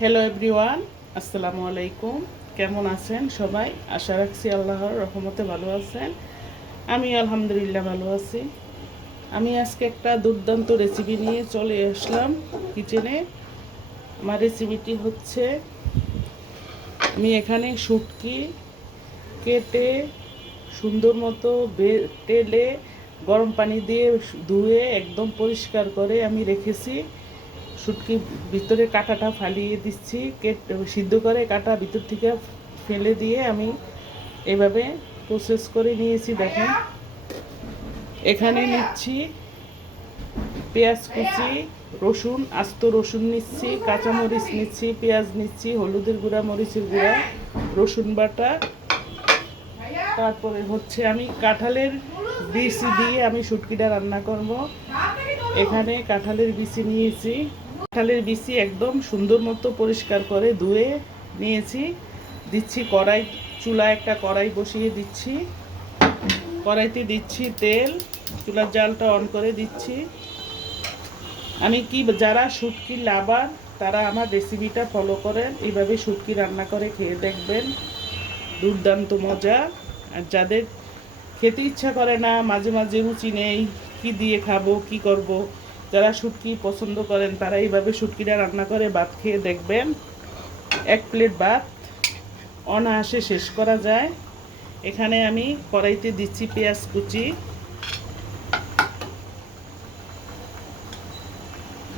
Hello everyone, আসসালামু আলাইকুম। কেমন আছেন সবাই? আশা রাখছি আল্লাহর রহমতে ভালো আছেন। আমি আলহামদুলিল্লাহ ভালো আছি। আমি আজকে একটা দুর্দান্ত রেসিপি নিয়ে চলে আসলাম কিচেনে। আমার রেসিপিটি হচ্ছে, আমি এখানে শুটকি কেটে সুন্দর মতো তেলে গরম পানি দিয়ে ধুয়ে একদম পরিষ্কার করে আমি রেখেছি। শুটকি ভিতরে কাঁটাটা ফালিয়ে দিচ্ছি, সিদ্ধ করে কাঁটা ভিতর থেকে ফেলে দিয়ে আমি এভাবে প্রসেস করে নিয়েছি। দেখেন, এখানে নিচ্ছি পেঁয়াজ কুচি, রসুন, আস্ত রসুন নিচ্ছি, কাঁচামরিচ নিচ্ছি, পেঁয়াজ নিচ্ছি, হলুদের গুঁড়া, মরিচের গুঁড়া, রসুন বাটা। তারপরে হচ্ছে আমি কাঁঠালের বিচি দিয়ে আমি শুটকিটা রান্না করব। এখানে কাঁঠালের বিচি নিয়েছি, কাঁঠালের বিচি একদম সুন্দর মতো পরিষ্কার করে ধুয়ে নিয়েছি। দিচ্ছি কড়াই, চুলায় একটা কড়াই বসিয়ে দিচ্ছি। কড়াইতে দিচ্ছি তেল, চুলার জালটা অন করে দিচ্ছি। যারা শুটকি লাভার তারা আমার রেসিপিটা ফলো করেন, এইভাবে শুটকি রান্না করে খেয়ে দেখবেন, দুর্দান্ত মজা। আর যাদের খেতে ইচ্ছা করে না, মাঝে মাঝে রুচি নেই, কি দিয়ে খাবো, কি করব, যারা শুটকি পছন্দ করেন তারা এইভাবে শুটকিটা রান্না করে ভাত খেয়ে দেখবেন। এক প্লেট ভাত অনায়াসে শেষ করা যায়। এখানে আমি কড়াইতে দিচ্ছি পেঁয়াজ কুচি,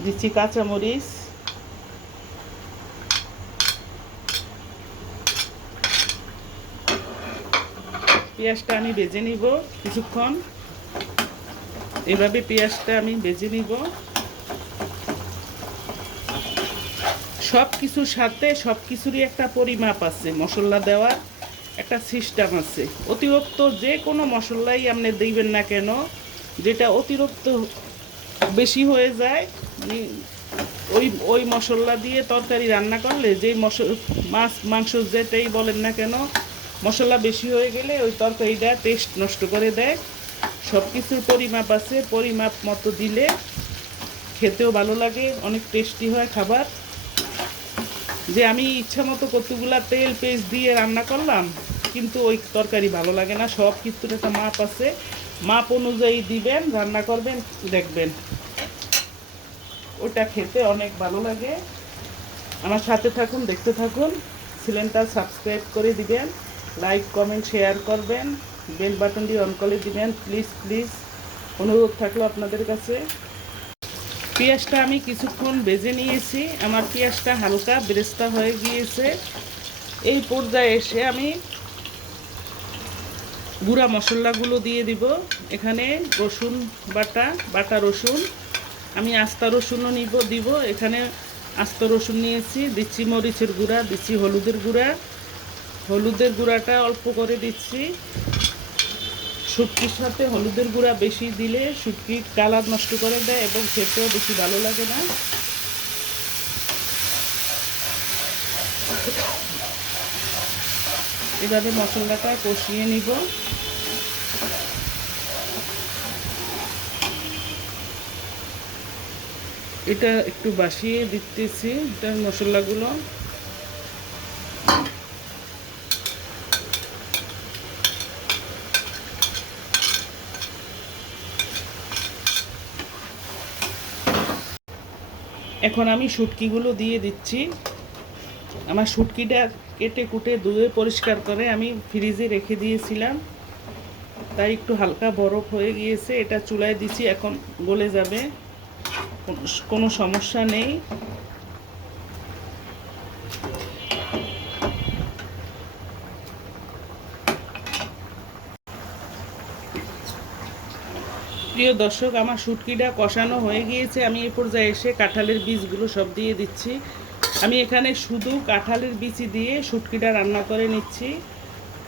দিচ্ছি কাঁচামরিচ, পেঁয়াজটা আমি ভেজে নিব কিছুক্ষণ। এভাবে পেঁয়াজটা আমি ভেজে নিব। সব কিছুর সাথে সব কিছুরই একটা পরিমাপ আছে, মশলা দেওয়ার একটা সিস্টেম আছে। অতিরিক্ত যে কোনো মশলাই আপনি দিবেন না কেন, যেটা অতিরিক্ত বেশি হয়ে যায়, মানে ওই ওই মশলা দিয়ে তরকারি রান্না করলে, যেই মাছ মাংস যেটাই বলেন না কেন, মশলা বেশি হয়ে গেলে ওই তরকারিটা টেস্ট নষ্ট করে দেয়। সব কিছুর পরিমাপ আছে, পরিমাপ মতো দিলে খেতেও ভালো লাগে, অনেক টেস্টি হয় খাবার। যে আমি ইচ্ছা মতো কতগুলা তেল পেস্ট দিয়ে রান্না করলাম, কিন্তু ওই তরকারি ভালো লাগে না। সব কিছুর একটা মাপ আছে, মাপ অনুযায়ী দিবেন, রান্না করবেন, দেখবেন ওটা খেতে অনেক ভালো লাগে। আমার সাথে থাকুন, দেখতে থাকুন। চ্যানেলটা সাবস্ক্রাইব করে দিবেন, লাইক কমেন্ট শেয়ার করবেন, বেল বাটনটি অন করে দিবেন, প্লিজ প্লিজ অনুরোধ থাকলো আপনাদের কাছে। পেঁয়াজটা আমি কিছুক্ষণ ভেজে নিয়েছি, আমার পেঁয়াজটা হালকা বেরেস্তা হয়ে গিয়েছে। এই পর্যায়ে এসে আমি গুঁড়া মশলাগুলো দিয়ে দিব। এখানে রসুন বাটা রসুন, আমি আস্তা রসুনও দিব। এখানে আস্ত রসুন নিয়েছি, দিচ্ছি মরিচের গুঁড়া, দিচ্ছি হলুদের গুঁড়াটা অল্প করে দিচ্ছি। শুটকির সাথে হলুদের গুঁড়া বেশি দিলে শুটকির কালার নষ্ট করে দেয় এবং খেতেও বেশি ভালো লাগে না। এভাবে মশলাটা কষিয়ে নিব। এটা একটু বাসিয়ে দিতেছি, এটার মশলাগুলো। এখন আমি শুটকিগুলো দিয়ে দিচ্ছি। আমার শুটকিটা কেটে কুটে ধুয়ে পরিষ্কার করে আমি ফ্রিজে রেখে দিয়েছিলাম, তাই একটু হালকা বরফ হয়ে গিয়েছে। এটা চুলায় দিচ্ছি, এখন গলে যাবে, কোনো সমস্যা নেই। প্রিয় দর্শক, আমার শুটকিটা কষানো হয়ে গিয়েছে। আমি এই পর্যায়ে এসে কাঁঠালের বীজগুলো সব দিয়ে দিচ্ছি। আমি এখানে শুধু কাঁঠালের বিচি দিয়ে শুটকিটা রান্না করে নিচ্ছি,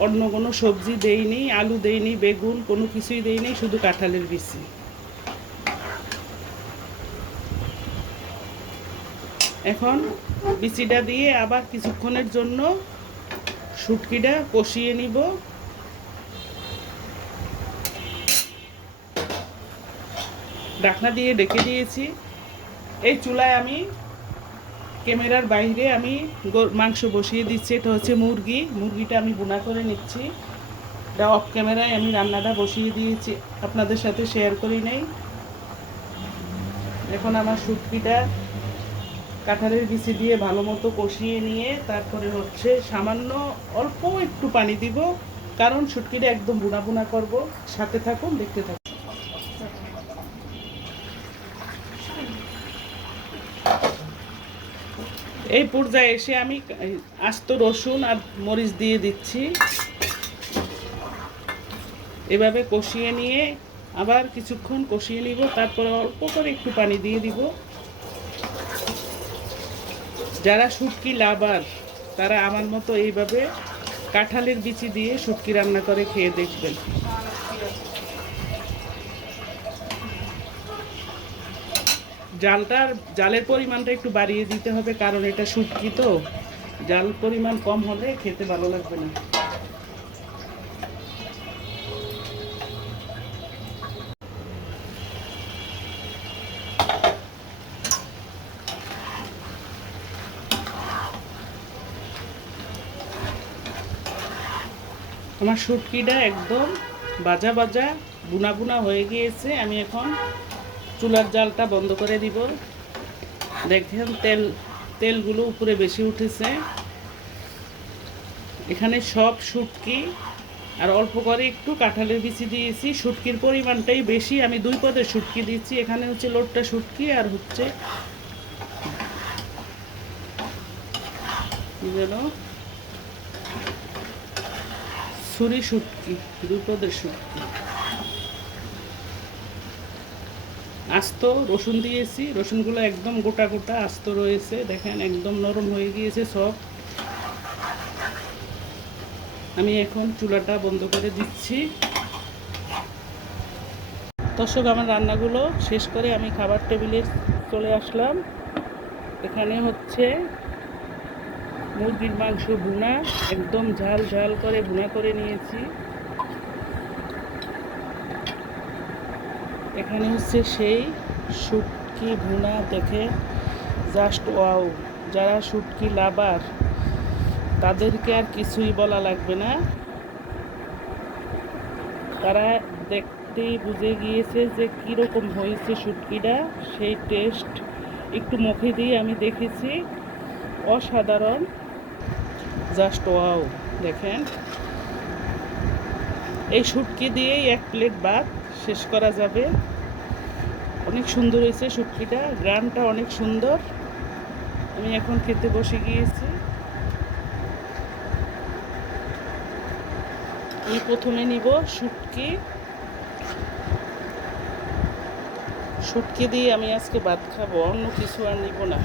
অন্য কোনো সবজি দেইনি, আলু দেইনি, বেগুন কোনো কিছুই দেইনি, শুধু কাঁঠালের বিচি। এখন বিচিটা দিয়ে আবার কিছুক্ষণের জন্য শুটকিটা কষিয়ে নিব। ঢাকনা দিয়ে ডেকে দিয়েছি। এই চুলায় আমি ক্যামেরার বাইরে আমি মাংস বসিয়ে দিচ্ছি। এটা হচ্ছে মুরগিটা আমি বোনা করে নিচ্ছি। এটা অফ ক্যামেরায় আমি রান্নাটা বসিয়ে দিয়েছি, আপনাদের সাথে শেয়ার করি নাই। এখন আমার শুটকিটা কাঁঠালের বিচি দিয়ে ভালো মতো কষিয়ে নিয়ে তারপরে হচ্ছে সামান্য অল্প একটু পানি দিব, কারণ শুটকিটা একদম বুনা বুনা করব। সাথে থাকুন, দেখতে থাকুন। এই পর্যায়ে এসে আমি আস্ত রসুন আর মরিচ দিয়ে দিচ্ছি। এভাবে কষিয়ে নিয়ে আবার কিছুক্ষণ কষিয়ে নিব, তারপরে অল্প করে একটু পানি দিয়ে দিব। যারা শুটকি লাভার তারা আমার মতো এইভাবে কাঁঠালের বিচি দিয়ে শুটকি রান্না করে খেয়ে দেখবেন। জালের পরিমাণটা একটু বাড়িয়ে দিতে হবে, কারণ এটা শুটকি তো জাল পরিমাণ কম হলে খেতে ভালো লাগবে না। আমার শুটকিটা একদম ভাজা ভাজা বুনা বুনা হয়ে গিয়েছে। আমি এখন চুলার জালটা বন্ধ করে দিব। দেখেন তেলগুলো উপরে বেশি উঠেছে। এখানে সব শুটকি আর অল্প করে একটু কাঁঠালের বিচি দিয়েছি। শুটকির পরিমাণটাই বেশি, আমি 2 পদের শুটকি দিচ্ছি। এখানে হচ্ছে লোটটা শুটকি আর হচ্ছে কি যেন ছুরি শুটকি, 2 পদের শুটকি। আস্ত রসুন দিয়েছি, রসুনগুলো একদম গোটা গোটা আস্ত রয়েছে। দেখেন একদম নরম হয়ে গিয়েছে সব। আমি এখন চুলাটা বন্ধ করে দিচ্ছি। দর্শক, আমার রান্নাগুলো শেষ করে আমি খাবার টেবিলে চলে আসলাম। এখানে হচ্ছে মুরগির মাংস ভুনা, একদম ঝাল ঝাল করে ভুনা করে নিয়েছি। এখানে হচ্ছে সেই শুটকি ভুনা, দেখে জাস্ট ওয়াও। যারা শুটকি লাভার তাদেরকে আর কিছুই বলা লাগবে না, তারা দেখতেই বুঝে গিয়েছে যে কীরকম হয়েছে শুটকিটা। সেই টেস্ট একটু মুখে দিয়ে আমি দেখেছি, অসাধারণ, জাস্ট ওয়াও। দেখেন এই শুটকি দিয়েই 1 প্লেট ভাত শেষ করা যাবে। অনেক সুন্দর হয়েছে শুটকিটা, গ্রানটা অনেক সুন্দর। আমি এখন খেতে বসে গিয়েছি। আমি প্রথমে নিব শুটকি দিয়ে আমি আজকে ভাত খাবো, অন্য কিছু আর নিব না।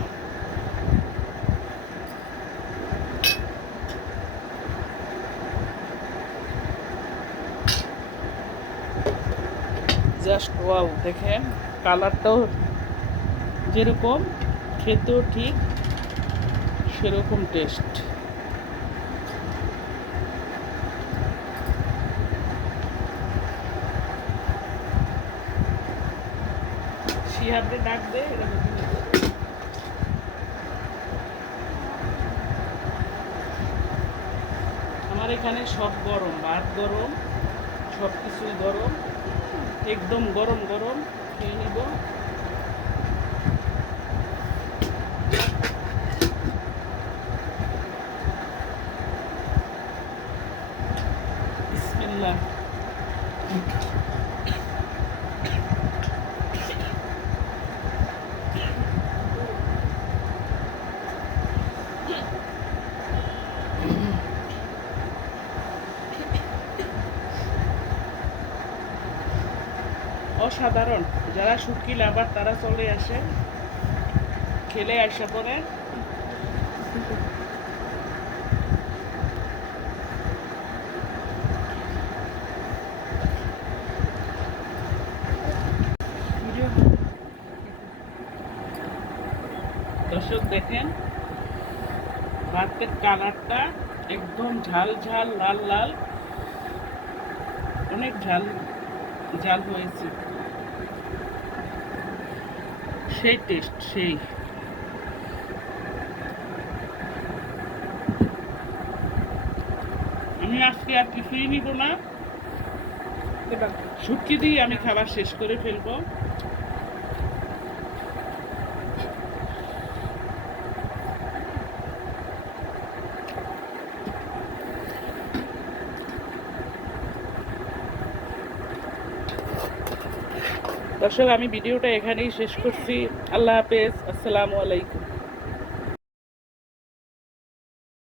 Just wow. দেখেন কালারটাও যেরকম, খেতেও ঠিক সেরকম টেস্ট। শিহাবরে ডাক দে। আমার এখানে সব গরম, ভাত গরম, সব কিছুই গরম, একদম গরম গরম খেয়ে নিব। বিসমিল্লাহ। অসাধারণ। যারা শুটকি লাভার তারা চলে আসে, খেলে আসা পরে। দর্শক দেখেন ভাতের কালারটা একদম ঝাল ঝাল, লাল লাল, অনেক ঝাল ঝাল হয়েছে। সেই টেস্ট, সেই আমি আজকে আর কিছুই নিব না, শুটকি দিয়ে আমি খাবার শেষ করে ফেলবো। দর্শক, আমি ভিডিওটা এখানেই শেষ করছি। আল্লাহ হাফেজ, আসসালামু আলাইকুম।